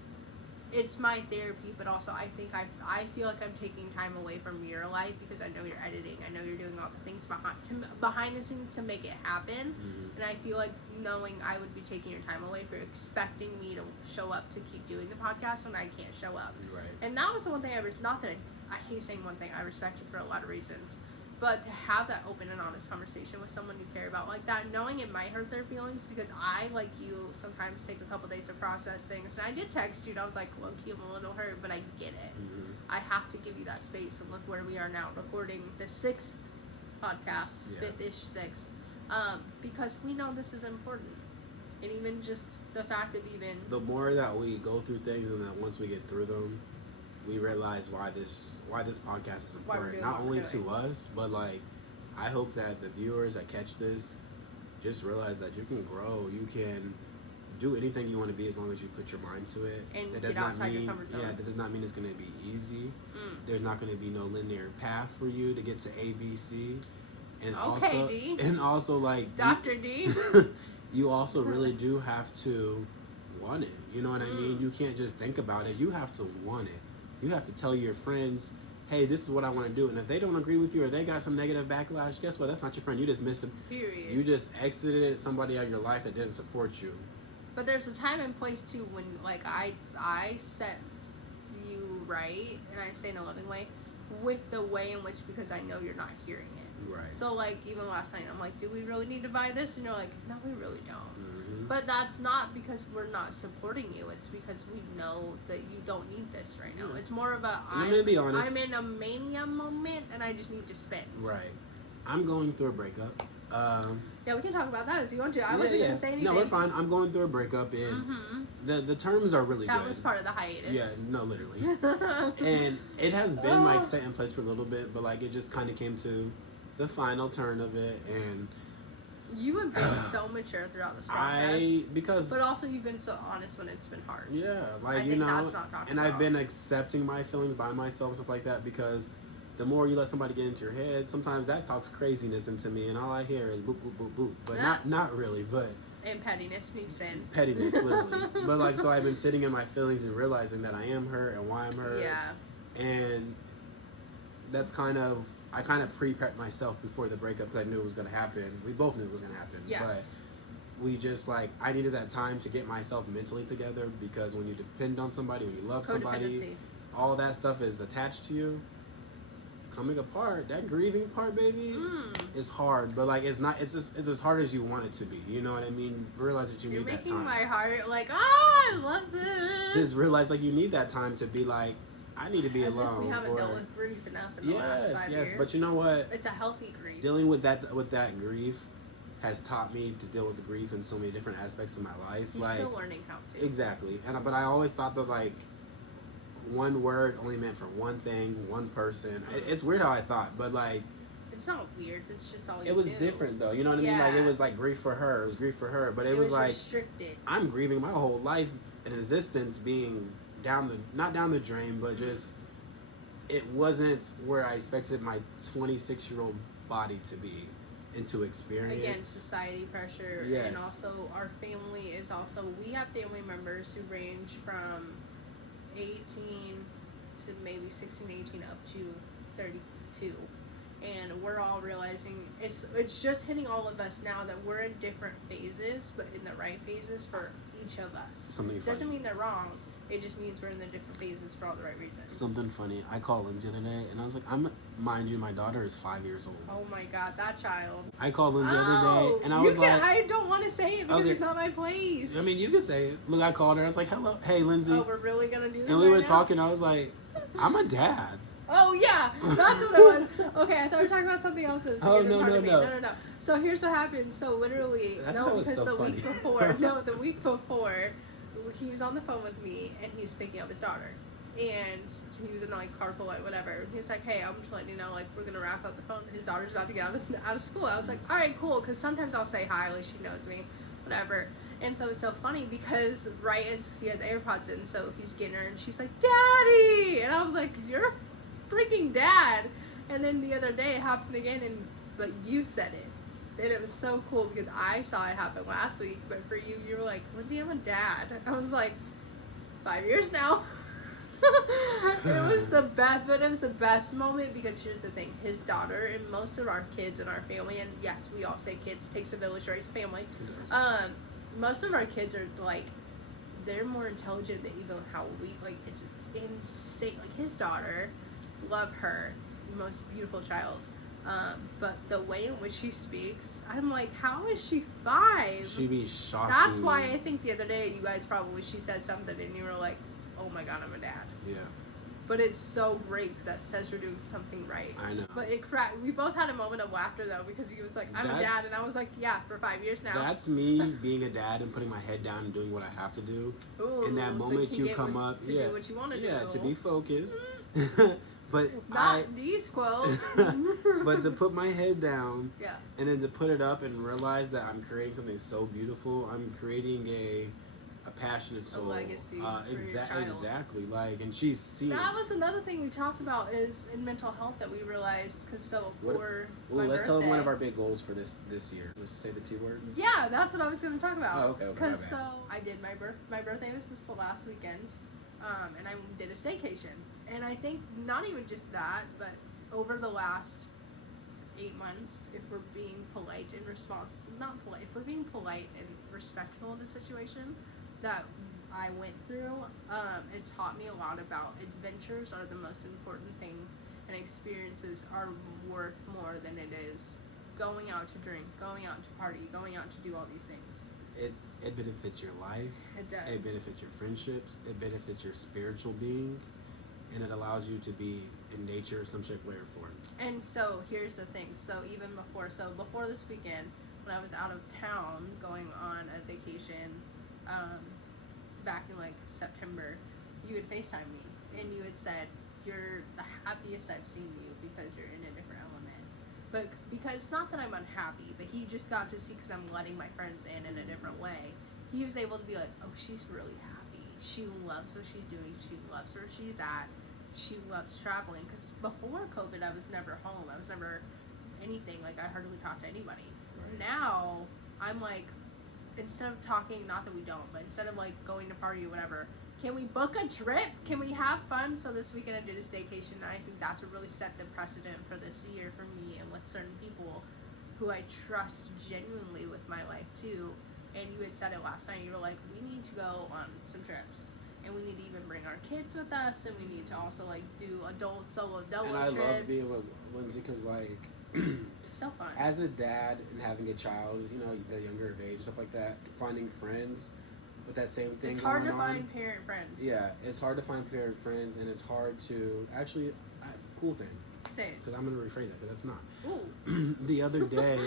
my therapy, but also I think I feel like I'm taking time away from your life because I know you're editing, I know you're doing all the things behind the scenes to make it happen, and I feel like knowing I would be taking your time away if you're expecting me to show up to keep doing the podcast when I can't show up." Right. And that was the one thing not that I hate saying one thing, I respect you for a lot of reasons. But to have that open and honest conversation with someone you care about like that, knowing it might hurt their feelings, because I, like you, sometimes take a couple days to process things. And I did text you, and I was like, low-key, I'm a little hurt, but I get it. I have to give you that space. And look where we are now, recording the 6th podcast, 5th-ish, 6th, because we know this is important. And even just the fact of the more that we go through things, and that once we get through them, we realize why this podcast is important, not only to us, but like I hope that the viewers that catch this just realize that you can grow, you can do anything you want to be as long as you put your mind to it. And that get outside your comfort zone. Yeah, that does not mean it's going to be easy. There's not going to be no linear path for you to get to A, B, C, and also like Dr. D. You also really do have to want it. You know what I mean? You can't just think about it. You have to want it. You have to tell your friends, hey, this is what I want to do. And if they don't agree with you or they got some negative backlash, guess what? That's not your friend. You just missed them. Period. You just exited somebody out of your life that didn't support you. But there's a time and place, too, when, like, I set you right, and I say in a loving way, with the way in which, because I know you're not hearing it. Right. So, like, even last night, I'm like, do we really need to buy this? And you're like, no, we really don't. But that's not because we're not supporting you. It's because we know that you don't need this right now. It's more about, I'm gonna be honest, I'm in a mania moment, and I just need to spend. Right. I'm going through a breakup. Yeah, we can talk about that if you want to. I wasn't going to say anything. No, we're fine. I'm going through a breakup, and the terms are really good. That was part of the hiatus. Yeah, no, literally. And it has been, like, set in place for a little bit, but, like, it just kind of came to the final turn of it, and... You have been so mature throughout this process. But also you've been so honest when it's been hard. Yeah, like, you know, and I've been accepting my feelings by myself and stuff like that, because the more you let somebody get into your head, sometimes that talks craziness into me, and all I hear is boop, boop, boop, boop. But not really, but... And pettiness sneaks in. Pettiness, literally. But, like, so I've been sitting in my feelings and realizing that I am hurt and why I'm hurt. Yeah. And that's I kind of pre-prepped myself before the breakup because I knew it was going to happen. We both knew it was going to happen. Yeah. But we just, like, I needed that time to get myself mentally together because when you depend on somebody, when you love somebody, all that stuff is attached to you. Coming apart, that grieving part, baby, is hard. But, like, it's as hard as you want it to be. You know what I mean? Realize that you need that time. You're making my heart, like, I love this. Just realize, like, you need that time to be, like, I need to be as alone. If we haven't dealt with grief enough in the last 5 years. Yes, but you know what? It's a healthy grief. Dealing with that grief has taught me to deal with the grief in so many different aspects of my life. He's still learning how to. Exactly. But I always thought that, like, one word only meant for one thing, one person. It's weird how I thought, but, like, it's not weird. It's just all it was different, though. You know what I mean? Like, it was like grief for her. It was grief for her, but it was like restricted. I'm grieving my whole life and existence being not down the drain, but just it wasn't where I expected my 26-year-old body to be and to experience. Again, society pressure, yes. And also our family is also, we have family members who range from 18 to maybe 16, 18 up to 32. And we're all realizing it's just hitting all of us now that we're in different phases, but in the right phases for each of us. Something funny. Doesn't mean they're wrong. It just means we're in the different phases for all the right reasons. Something funny. I called Lindsey the other day, and I was like, mind you, my daughter is 5 years old. Oh my God, that child. I called Lindsey the other day, and I was like... I don't want to say it because it's not my place. I mean, you can say it. Look, I called her. I was like, hello. Hey, Lindsey. Oh, we're really going to do this And we were talking. I was like, I'm a dad. Oh, yeah. That's what it was. Okay, I thought we were talking about something else. It was No. So here's what happened. So literally, the week before, he was on the phone with me, and he was picking up his daughter. And he was in, like, carpool, like, whatever. He was like, hey, I'm just letting you know, like, we're going to wrap up the phone because his daughter's about to get out of school. I was like, all right, cool, because sometimes I'll say hi, like, she knows me, whatever. And so it's so funny because right as she has AirPods in, so he's getting her, and she's like, Daddy! And I was like, you're a freaking dad. And then the other day it happened again, but you said it. And it was so cool because I saw it happen last week, but for you, you were like, Lindsey, I'm a dad. I was like, 5 years now. It was the best, but it was the best moment because here's the thing. His daughter and most of our kids in our family, and yes, we all say kids, takes a village to raise a family. Most of our kids are like, they're more intelligent than even how we, like, it's insane. Like, his daughter, love her, the most beautiful child. But the way in which she speaks, I'm like, how is she 5? She be shocked. That's why I think the other day you guys she said something and you were like, oh my God, I'm a dad. Yeah. But it's so great that says you're doing something right. I know. But we both had a moment of laughter though because he was like, I'm a dad, and I was like, yeah, for 5 years now. That's me being a dad and putting my head down and doing what I have to do. Ooh, in that moment so you come up to do what you want to do. Yeah, to be focused. But not these quotes. But to put my head down, yeah, and then to put it up and realize that I'm creating something so beautiful. I'm creating a passionate soul, a legacy for your child. Exactly. Like, and she's seen. That was another thing we talked about is in mental health that we realized because let's tell them one of our big goals for this year. Let's say the T word. Yeah, that's what I was going to talk about. Oh, okay. Because I did my birthday was this last weekend, and I did a staycation. And I think not even just that, but over the last 8 months, if we're being polite and if we're being polite and respectful of the situation that I went through, it taught me a lot about adventures are the most important thing, and experiences are worth more than it is going out to drink, going out to party, going out to do all these things. It benefits your life. It does. It benefits your friendships. It benefits your spiritual being. And it allows you to be in nature some shape, way, or form. And so here's the thing. So even before this weekend, when I was out of town going on a vacation, back in like September, you would FaceTime me and you had said, you're the happiest I've seen you because you're in a different element. But because it's not that I'm unhappy, but he just got to see because I'm letting my friends in a different way. He was able to be like, oh, she's really happy. She loves what she's doing. She loves where she's at. She loves traveling. Because before COVID, I was never home. I was never anything. Like, I hardly talked to anybody. Right. Now, I'm like, instead of talking, not that we don't, but instead of like going to party or whatever, can we book a trip? Can we have fun? So this weekend I did a staycation, and I think that's what really set the precedent for this year for me and with certain people who I trust genuinely with my life too. And you had said it last night. You were like, we need to go on some trips, and we need to even bring our kids with us, and we need to also like do solo trips. And I love being with Lindsey because like it's so fun. As a dad and having a child, you know, the younger of age, stuff like that, finding friends with that same thing. It's hard to find parent friends. Yeah, it's hard to find parent friends, and it's hard to actually cool thing. Say it. Because I'm gonna rephrase that, because that's not. Ooh. The other day,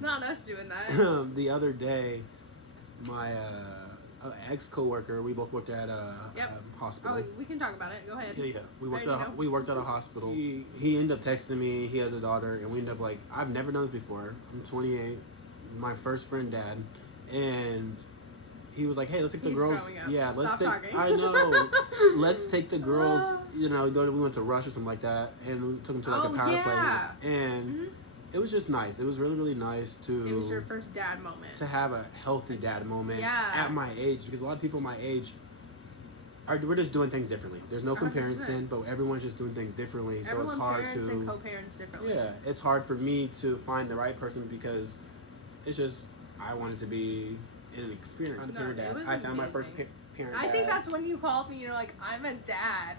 not us doing that. The other day, my ex coworker, we both worked at a hospital. Oh, we can talk about it. Go ahead. Yeah. We worked at a hospital. He ended up texting me. He has a daughter, and we ended up like, I've never done this before. I'm 28, my first friend dad, and he was like, "Hey, let's take the girls." Yeah, let's take. Talking. I know. Let's take the girls. You know, we went to Rush or something like that, and we took them to like a power play, and it was just nice. It was really, really nice to. It was your first dad moment. To have a healthy dad moment. Yeah. At my age, because a lot of people my age we're just doing things differently. There's no 100%. Comparison, but everyone's just doing things differently. So it's hard parents and co-parents differently. Yeah, it's hard for me to find the right person because it's just I wanted to be in an experience. I found my first parent. I think that's when you called me. You're like, I'm a dad.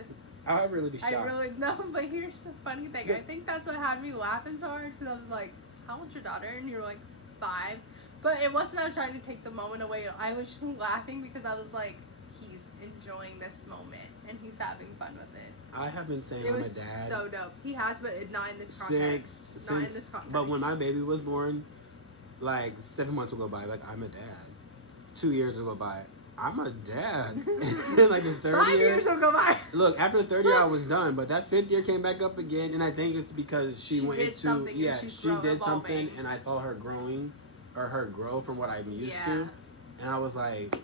I would really be shocked. I really no, but here's the funny thing. Yeah. I think that's what had me laughing so hard because I was like, "How old's your daughter?" And you were like, 5. But it wasn't. I was trying to take the moment away. I was just laughing because I was like, he's enjoying this moment and he's having fun with it. I have been saying I'm a dad. It was so dope. He has, but not in this context. Not in this context. But when my baby was born, like 7 months will go by. Like I'm a dad. 2 years will go by. I'm a dad. Like the 3rd 5 years will go by. Look, after the 3rd year I was done, but that 5th year came back up again, and I think it's because she went into she did something, and I saw her growing, or her grow from what I'm used to, and I was like,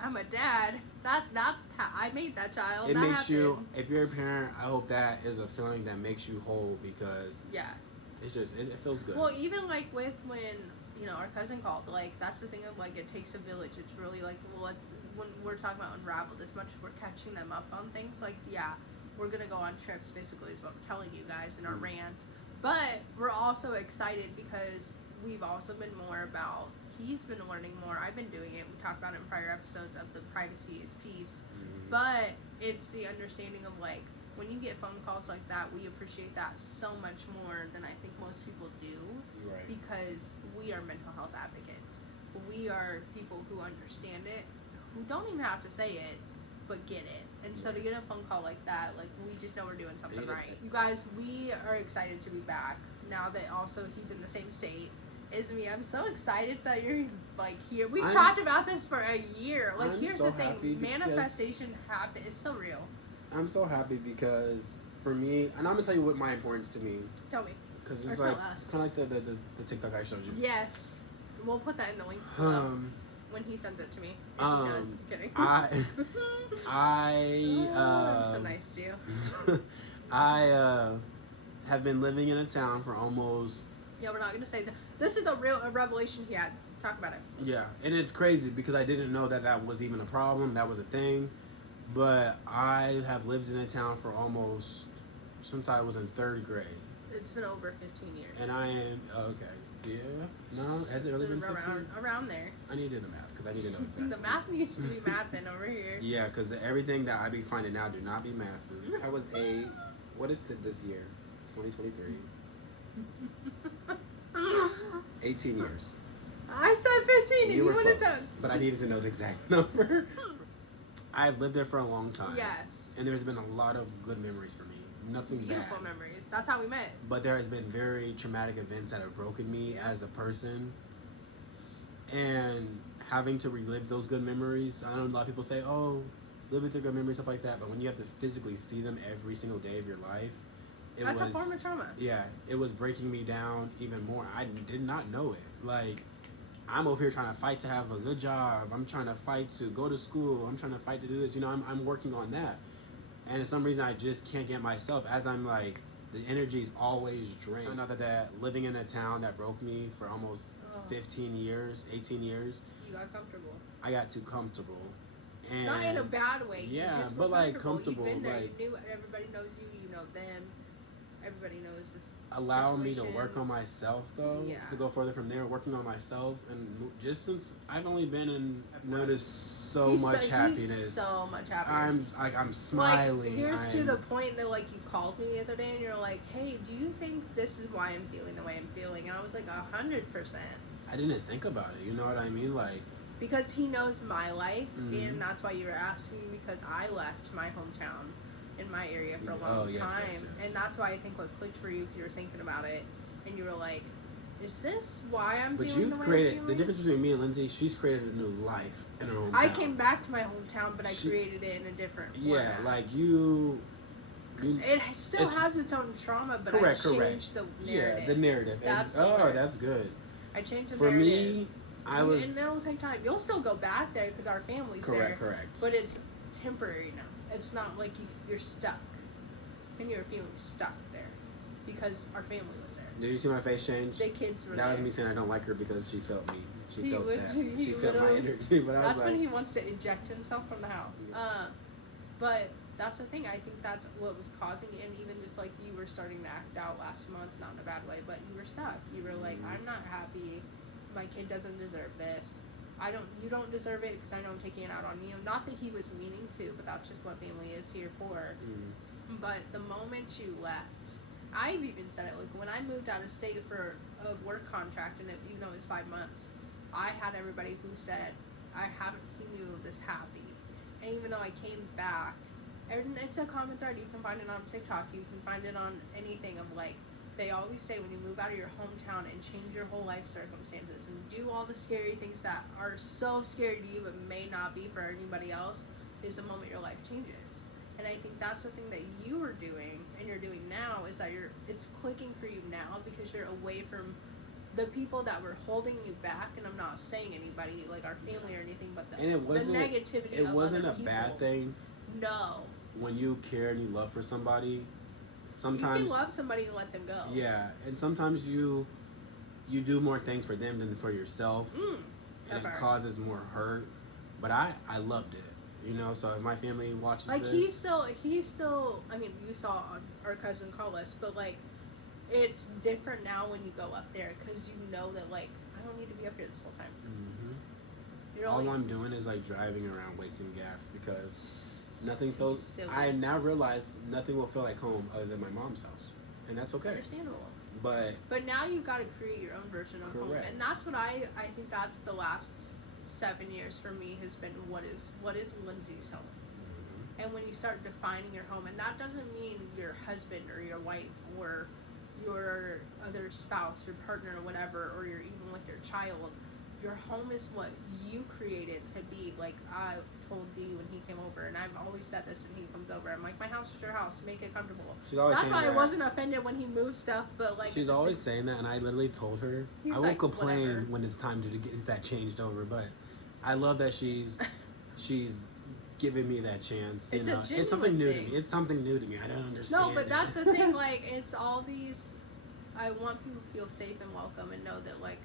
I'm a dad. I made that child. It makes you. If you're a parent, I hope that is a feeling that makes you whole because it's just it feels good. Well, even like with when. You know, our cousin called, like, that's the thing of, like, it takes a village. It's really, like, when we're talking about Unraveled, as much as we're catching them up on things, like, we're going to go on trips, basically, is what we're telling you guys in our rant. But we're also excited because we've also been more about, he's been learning more. I've been doing it. We talked about it in prior episodes of the privacy is peace. But it's the understanding of, like, when you get phone calls like that, we appreciate that so much more than I think most people do. Right. Because we are mental health advocates. We are people who understand it, who don't even have to say it, but get it. And so to get a phone call like that, like, we just know we're doing something right. You guys, we are excited to be back now that also he's in the same state as me. I'm so excited that you're, like, here. We've talked about this for a year. Like, here's the thing. Manifestation is so real. I'm so happy because for me, and I'm going to tell you what my importance to me. Tell me. Because it's like, kind of like the TikTok I showed you. Yes. We'll put that in the link when he sends it to me. If he knows. I'm kidding. I'm so nice to you. I have been living in a town for almost... Yeah, we're not going to say that. This is the real revelation he had. Talk about it. Yeah, and it's crazy because I didn't know that was even a problem. That was a thing. But I have lived in a town for almost... since I was in 3rd grade. It's been over 15 years. And I am... Okay. Yeah? No? Has it really been 15? Around there. I need to do the math because I need to know exactly. The math needs to be mathin' over here. Yeah, because everything that I be finding now do not be math. I was what is this year? 2023. 18 years. I said 15 and you would have done. But I needed to know the exact number. I've lived there for a long time. Yes. And there's been a lot of good memories for me. Nothing bad. Beautiful memories. That's how we met. But there has been very traumatic events that have broken me as a person. And having to relive those good memories, I know a lot of people say, oh, live with your good memories, stuff like that. But when you have to physically see them every single day of your life, that's a form of trauma. Yeah, it was breaking me down even more. I did not know it. Like, I'm over here trying to fight to have a good job. I'm trying to fight to go to school. I'm trying to fight to do this. You know, I'm working on that. And for some reason, I just can't get myself. As I'm like, the energy is always drained. I know that living in a town that broke me for almost 15 years, 18 years. You got comfortable. I got too comfortable. And not in a bad way. Yeah, just but like comfortable. You've been there. Like, you knew everybody knows you know them. Everybody knows this. Allow me to work on myself though. Yeah. To go further from there, working on myself, and just since I've only been in, I've noticed much happiness. He's so much happiness. I'm smiling. Here's to the point that like you called me the other day and you're like, hey, do you think this is why I'm feeling the way I'm feeling? And I was like 100%. I didn't think about it. You know what I mean? Like, because he knows my life, and that's why you were asking me, because I left my hometown in my area for a long time. Yes. And that's why I think what clicked for you, because you were thinking about it and you were like, is this why I'm feeling the way I'm feeling? But you've created, the difference between me and Lindsey, she's created a new life in her hometown. I came back to my hometown, but I created it in a different format. Like you it still has its own trauma, but I changed the narrative. Yeah, the narrative. That's good. I changed the narrative. For me, and it'll take time. You'll still go back there because our family's there. Correct. But it's temporary now. It's not like you're stuck. And you're feeling stuck there because our family was there. Did you see my face change? The kids were That there. was me saying I don't like her because she felt me. She felt my energy. But that's when he wants to eject himself from the house. Yeah. But that's the thing. I think that's what was causing it. And even just like you were starting to act out last month, not in a bad way, but you were stuck. You were like, I'm not happy. My kid doesn't deserve this. You don't deserve it because I know I'm taking it out on you. Not that he was meaning to, but that's just what family is here for. But the moment you left, I've even said it, like when I moved out of state for a work contract, and even though it was 5 months, I had everybody who said, I haven't seen you this happy. And even though I came back, and it's a common thread, you can find it on TikTok, you can find it on anything of like, they always say when you move out of your hometown and change your whole life circumstances and do all the scary things that are so scary to you but may not be for anybody else, is the moment your life changes. And I think that's the thing that you were doing and you're doing now, is that it's clicking for you now because you're away from the people that were holding you back. And I'm not saying anybody like our family or anything, but the negativity. It wasn't a people. bad thing. No. When you care and you love for somebody, sometimes you can love somebody and let them go. Yeah, and sometimes you do more things for them than for yourself, and it causes more hurt. But I loved it, you know. So if my family watches like this, he's still. I mean, you saw our cousin call us, but like, it's different now when you go up there because you know that like I don't need to be up here this whole time. All I'm doing is like driving around wasting gas because. Nothing feels silly. I now realize nothing will feel like home other than my mom's house, and that's okay. Understandable. But now you've got to create your own version of home, and that's what I think that's the last 7 years for me has been what is Lindsey's home, and when you start defining your home, and that doesn't mean your husband or your wife or your other spouse, your partner or whatever, or you're even with your child. Your home is what you created to be. Like I told Dee when he came over, and I've always said this when he comes over. I'm like, my house is your house. Make it comfortable. That's why I wasn't offended when he moved stuff. But like, she's always saying that, and I literally told her I won't complain when it's time to get that changed over. But I love that she's giving me that chance. You know, it's something new to me. It's something new to me. I don't understand. No, but that's the thing. Like, it's all these. I want people to feel safe and welcome and know that like.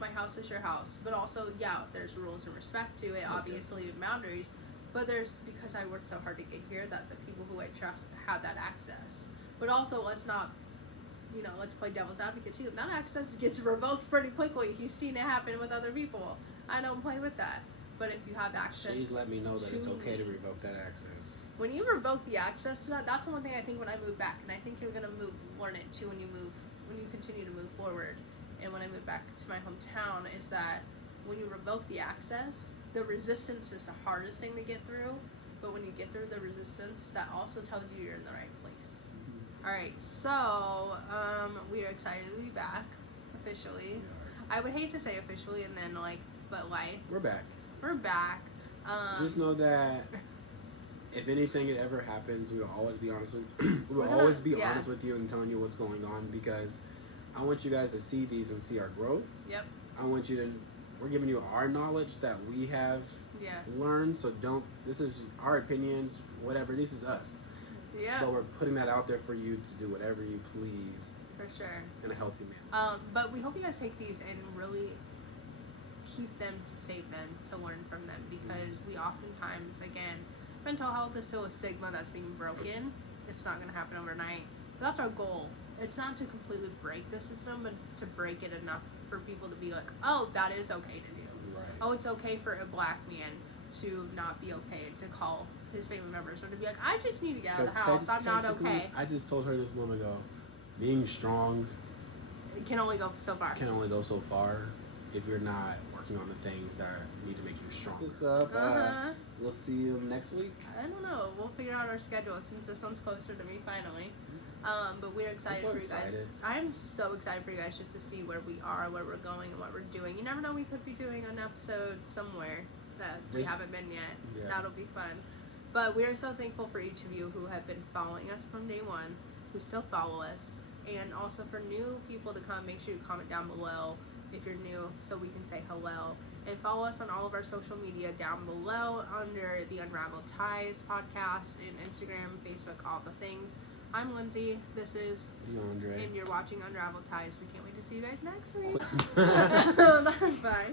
My house is your house, but also there's rules and respect to it, obviously boundaries, but there's, because I worked so hard to get here, that the people who I trust have that access. But also let's play devil's advocate too. That access gets revoked pretty quickly. You've seen it happen with other people. I don't play with that. But if you have access, she's let me know that it's okay to revoke that access. When you revoke the access to that, that's the one thing I think when I move back, and I think you're gonna learn it too when you continue to move forward. And when I moved back to my hometown, is that when you revoke the access, the resistance is the hardest thing to get through. But when you get through the resistance, that also tells you you're in the right place. All right, so we are excited to be back officially. I would hate to say officially, and then but we're back. We're back. Just know that if anything ever happens, we will always be honest. Honest with you and telling you what's going on, because I want you guys to see these and see our growth. Yep. We're giving you our knowledge that we have learned. So this is our opinions, whatever. This is us. Yeah. But we're putting that out there for you to do whatever you please. For sure. In a healthy manner. But we hope you guys take these and really keep them, to save them, to learn from them, because we oftentimes, again, mental health is still a stigma that's being broken. It's not going to happen overnight. But that's our goal. It's not to completely break the system, but it's to break it enough for people to be like, oh, that is okay to do. Right. Oh, it's okay for a black man to not be okay, to call his family members, or to be like, I just need to get out of the house. I'm not okay. I just told her this moment ago, being strong, it can only go so far. Can only go so far if you're not working on the things that need to make you strong. What's up? We'll see you next week. I don't know. We'll figure out our schedule since this one's closer to me finally. But we're excited for you guys. I'm so excited for you guys just to see where we are, where we're going, and what we're doing. You never know, we could be doing an episode somewhere that we haven't been yet. Yeah. That'll be fun. But we are so thankful for each of you who have been following us from day one, who still follow us, and also for new people to come. Make sure you comment down below if you're new so we can say hello. And follow us on all of our social media down below under the Unraveled Ties podcast, in Instagram, Facebook, all the things. I'm Lindsey. This is DeAndre. And you're watching Unraveled Ties. We can't wait to see you guys next week. Bye.